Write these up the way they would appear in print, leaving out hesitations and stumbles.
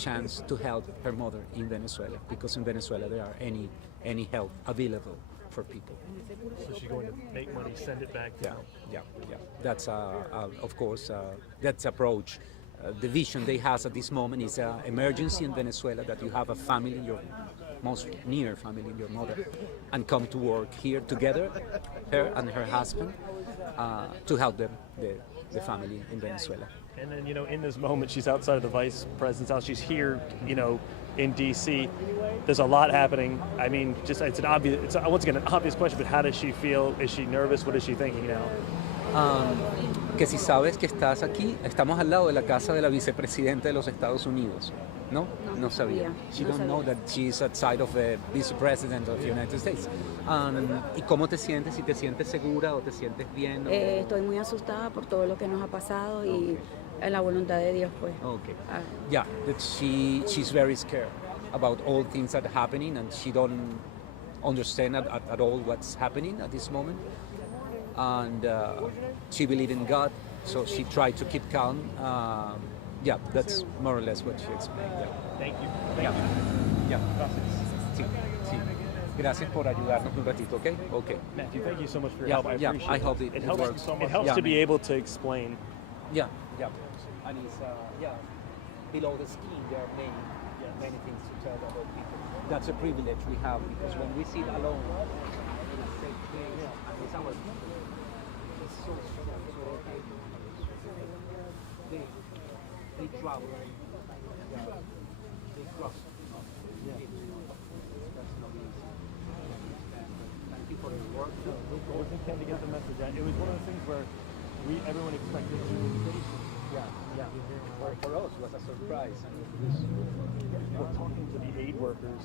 chance to help her mother in Venezuela, because in Venezuela there are any help available for people. So she's going to make money, send it back to Yeah, them. yeah. That's of course that's approach. The vision they has at this moment is an emergency in Venezuela, that you have a family, your most near family, your mother, and come to work here together, her and her husband, to help them, the family in Venezuela. And then, in this moment, she's outside of the vice president's house. She's here, in D.C. There's a lot happening. I mean, it's once again an obvious question, but how does she feel? Is she nervous? What is she thinking now? Que si sabes que estás aquí, estamos al lado de la casa de la vicepresidenta de los Estados Unidos. No, no sabía. She don't know that she's outside of the Vice President of the United States. ¿Y cómo te sientes? ¿Si te sientes segura o te sientes bien? Estoy muy asustada por todo lo que nos ha pasado y la voluntad de Dios, pues. Okay. Yeah, that she's very scared about all things that are happening, and she don't understand at all what's happening at this moment. And she believes in God, so she tried to keep calm. Yeah, that's more or less what she explained. Yeah. Thank you. Yeah. Sí. Gracias por ayudarnos un ratito, okay? Okay. Matthew, thank you so much for your help. I appreciate it. I hope it helps works. so much. It helps to be able to explain. Yeah. And it's below the skin there are many things to tell about people. That's a privilege we have, because when we sit alone in a safe place, it's our people. It's so okay. They travel. They cross. That's not easy. Thank you for your work. It was intended to get the message out. It was one of those things where everyone expected to. Yeah. For us, it was a surprise. We're talking to the aid workers.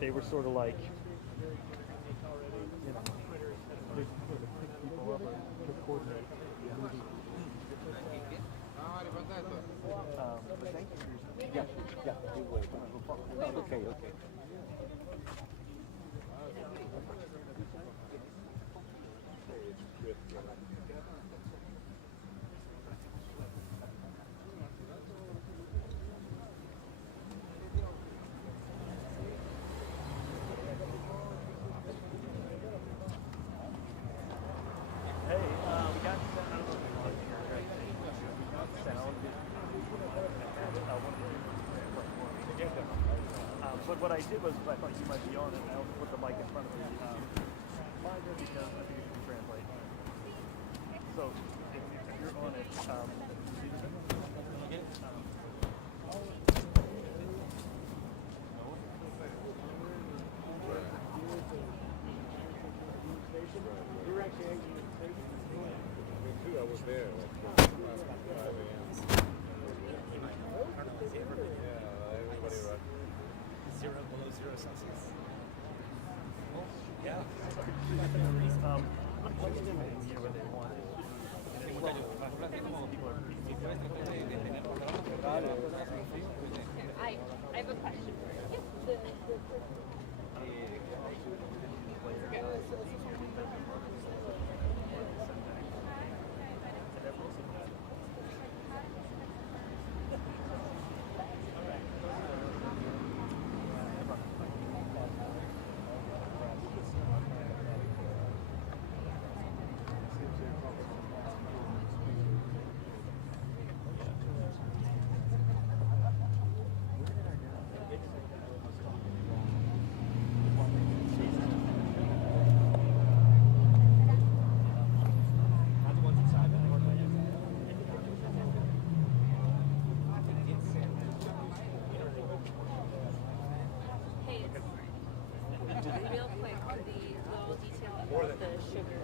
They were sort of like, they're sort of pick people up to coordinate. But thank you. Yeah. Okay. But what I did was, I thought you might be on it, I also put the mic in front of me. Monitor, because I think it can translate. So if you're on it, You were actually exiting the station? Me too, I was there. Everybody right. 0 below 0 Celsius. Yeah. I have a question. Real quick, the little detail about the sugar.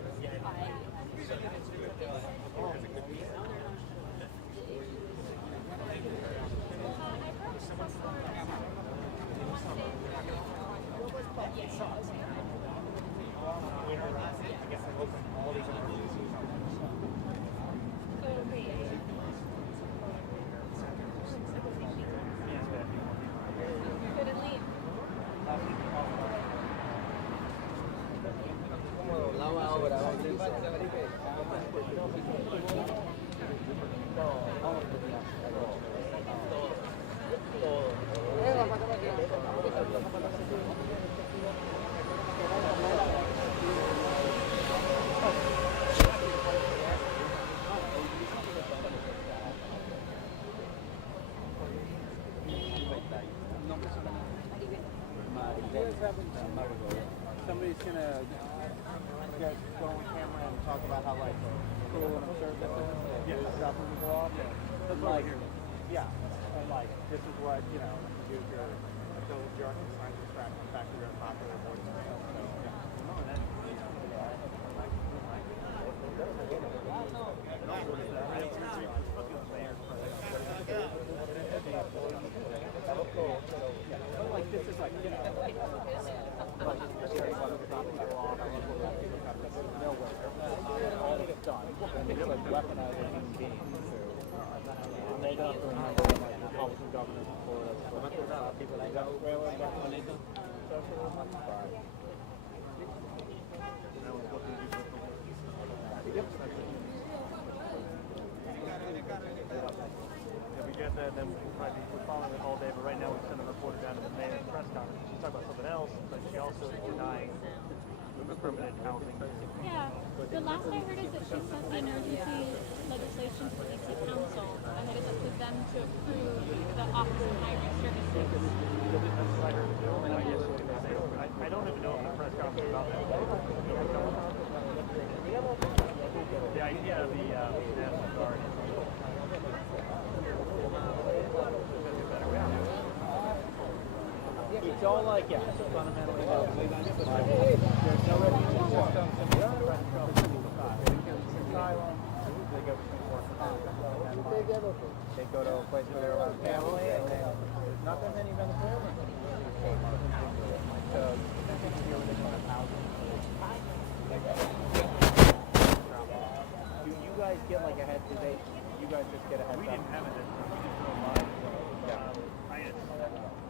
somebody's gonna go on camera and talk about how like cool and absurd this is. Yeah, dropping people off. Yeah, that's like, yeah, and like this is what you know. You use your ability to find the track back to your popular voice. So yeah. Like this is like, you know, like nowhere. All it's done. And it's like weaponizing human beings. And they don't remember like Republican governors before us. People like Venezuela and Venezuela. We get that, then we're following it all day, but right now we sent a reporter down to the mayor's press conference. She's talking about something else, but she also is denying the permanent housing. Yeah, the last I heard is that she sent the emergency legislation to the DC Council, and that it's up to them to approve the Office of Migrant Services. That's what I heard too. I don't even know if the press conference about that. The idea of the National Guard is it's all like, yeah, fundamentally, there's no refugee system, asylum, they go they go to a place where they're around family, and then there's not that many Venezuelans. So, here where they don't have housing. Do you guys get like a head, you guys just get a head? We didn't have it. We just go live.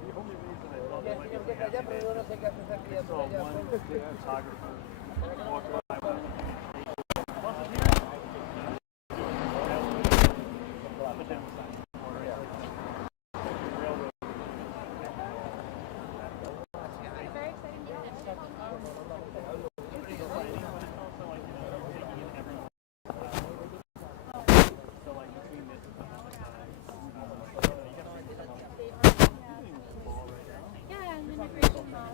The only reason I thought that might be happening is I saw one photographer walk by with Very exciting yeah, and immigration law.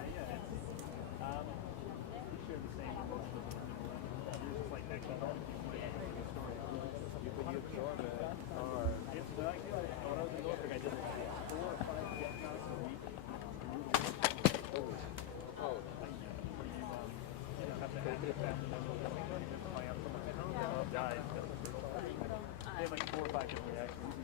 They have like 4 or 5 different reactions.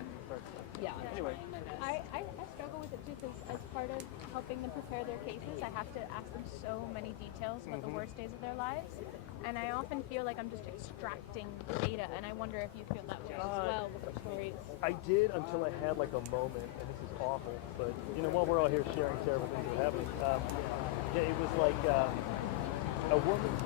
Yeah. Anyway. I struggle with it too because as part of helping them prepare their cases, I have to ask them so many details about the worst days of their lives. And I often feel like I'm just extracting data, and I wonder if you feel that way as well with the stories. I did until I had like a moment, and this is awful, but you know, while we're all here sharing terrible things that are happening, yeah, it was like a woman's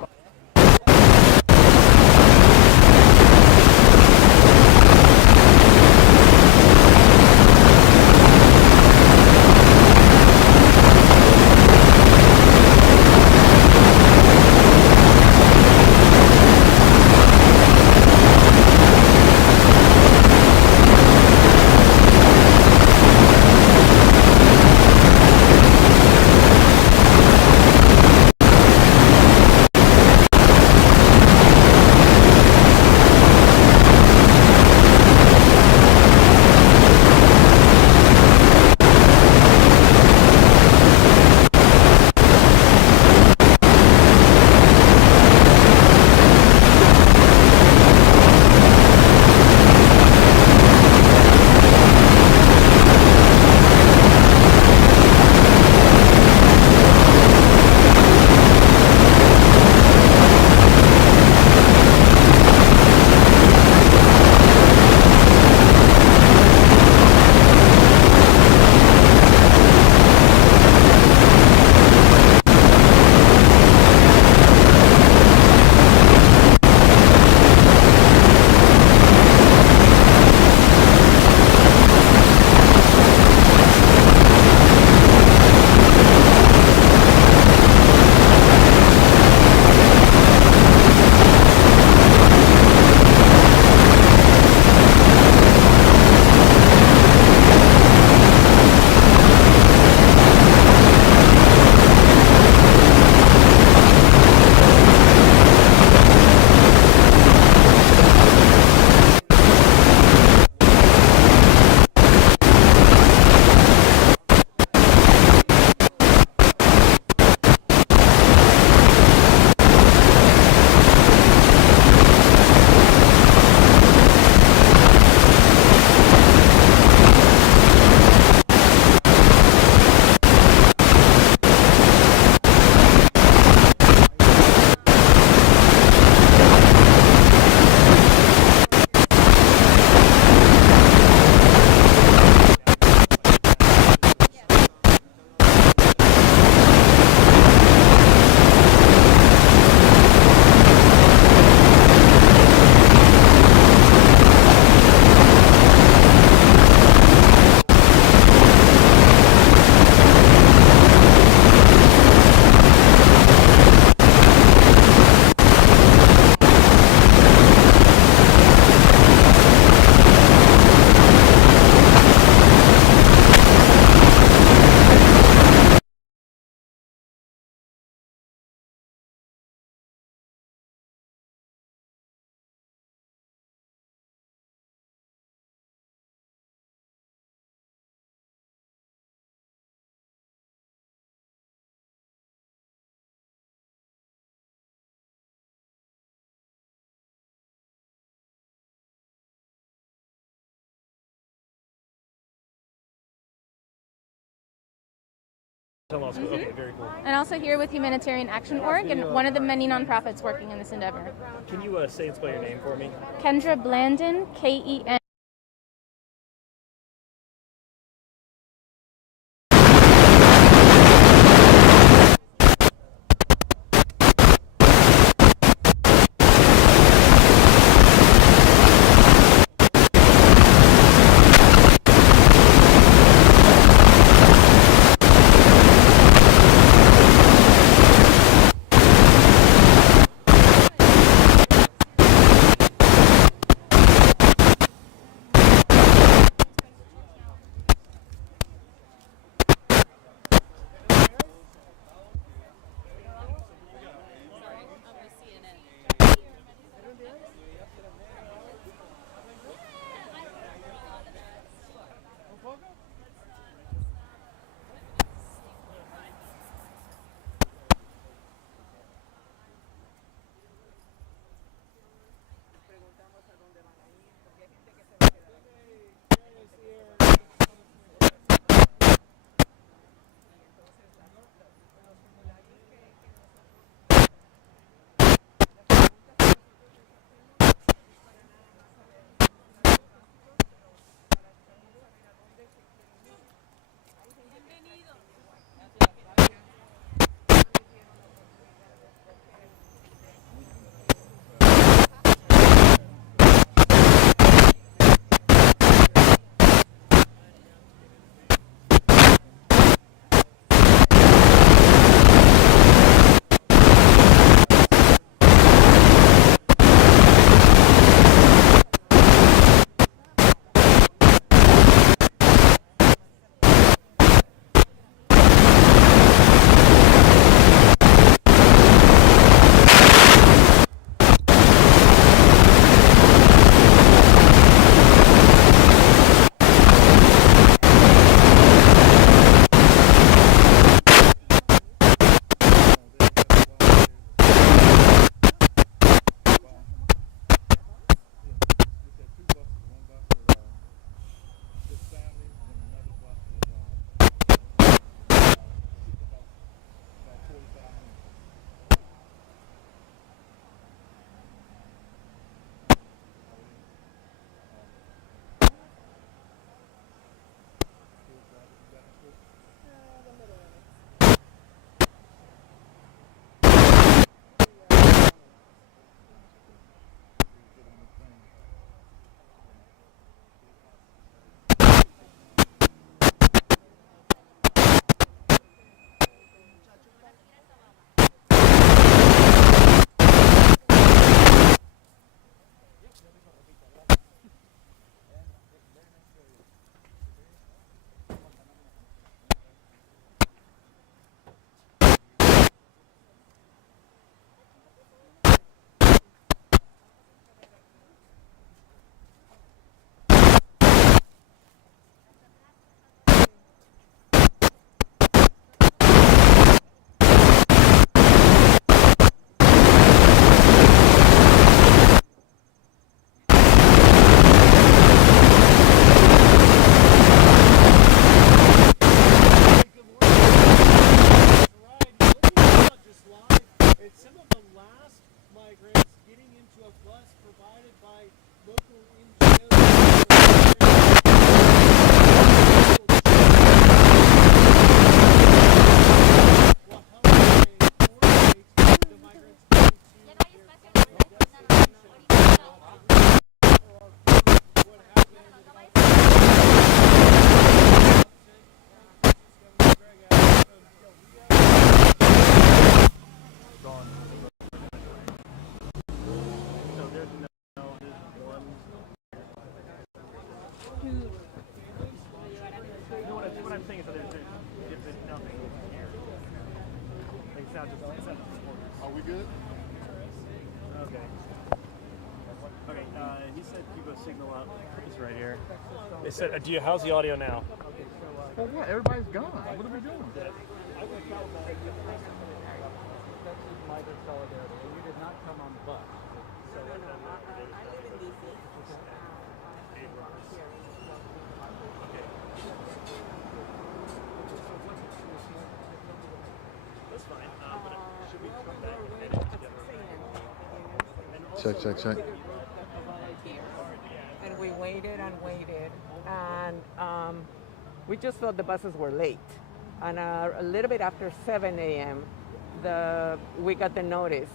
Tell law school. Okay, very cool. And also here with Humanitarian Action Org, and one of the many nonprofits working in this endeavor. Can you say and spell your name for me? Kendra Blandon, Ken. Are we good? Okay. Okay, he said keep a signal up. It's right here. They said, how's the audio now? Well, what? Everybody's gone. What are we doing? Migrant solidarity, and you did not come on the bus. So I live in DC. check. Volunteers. And we waited and waited, and we just thought the buses were late. And a little bit after 7 a.m., we got the notice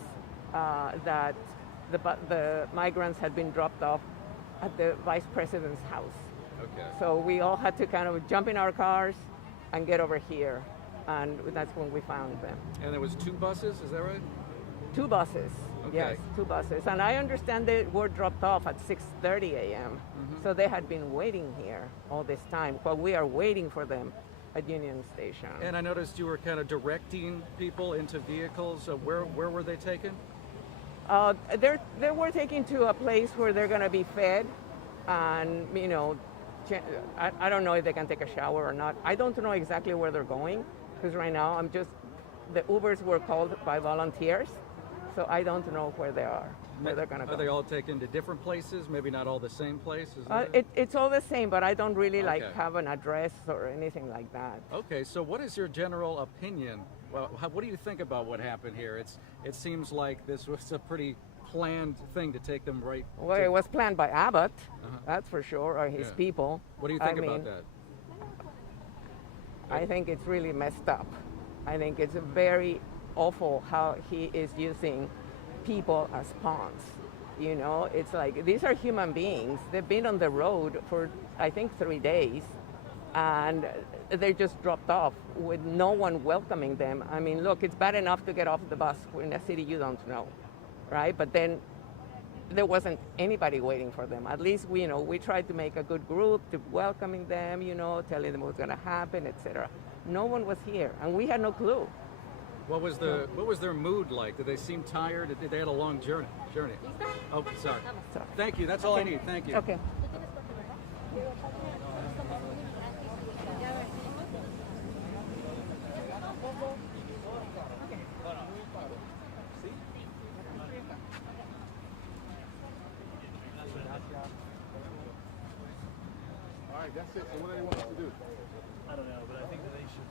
that the migrants had been dropped off at the Vice President's house. Okay. So we all had to kind of jump in our cars and get over here, and that's when we found them. And there was 2 buses, is that right? 2 buses. Okay. Yes, 2 buses. And I understand they were dropped off at 6:30 a.m. So they had been waiting here all this time, but we are waiting for them at Union Station. And I noticed you were kind of directing people into vehicles. Where were they taken? They were taken to a place where they're going to be fed, and I don't know if they can take a shower or not. I don't know exactly where they're going, because right now the Ubers were called by volunteers, so I don't know where they are, where they're going to go. Are they all taken to different places? Maybe not all the same places? It's all the same, but I don't really Okay. have an address or anything like that. Okay, so what is your general opinion? Well, what do you think about what happened here? It seems like this was a pretty planned thing to take them right. Well, it was planned by Abbott, that's for sure, or his people. What do you think about that? I think it's really messed up. I think it's very awful how he is using people as pawns. It's like these are human beings. They've been on the road for, I think, 3 days, and they just dropped off with no one welcoming them. I mean, look, it's bad enough to get off the bus in a city you don't know, right? But then there wasn't anybody waiting for them. At least we tried to make a good group to welcoming them, telling them what's going to happen, etc. No one was here, and we had no clue. What was their mood like? Did they seem tired? Did they had a long journey? Oh, sorry. Thank you. That's all I need. Thank you. Okay. All right, that's it. So what do they want us to do? I don't know, but I think that they should.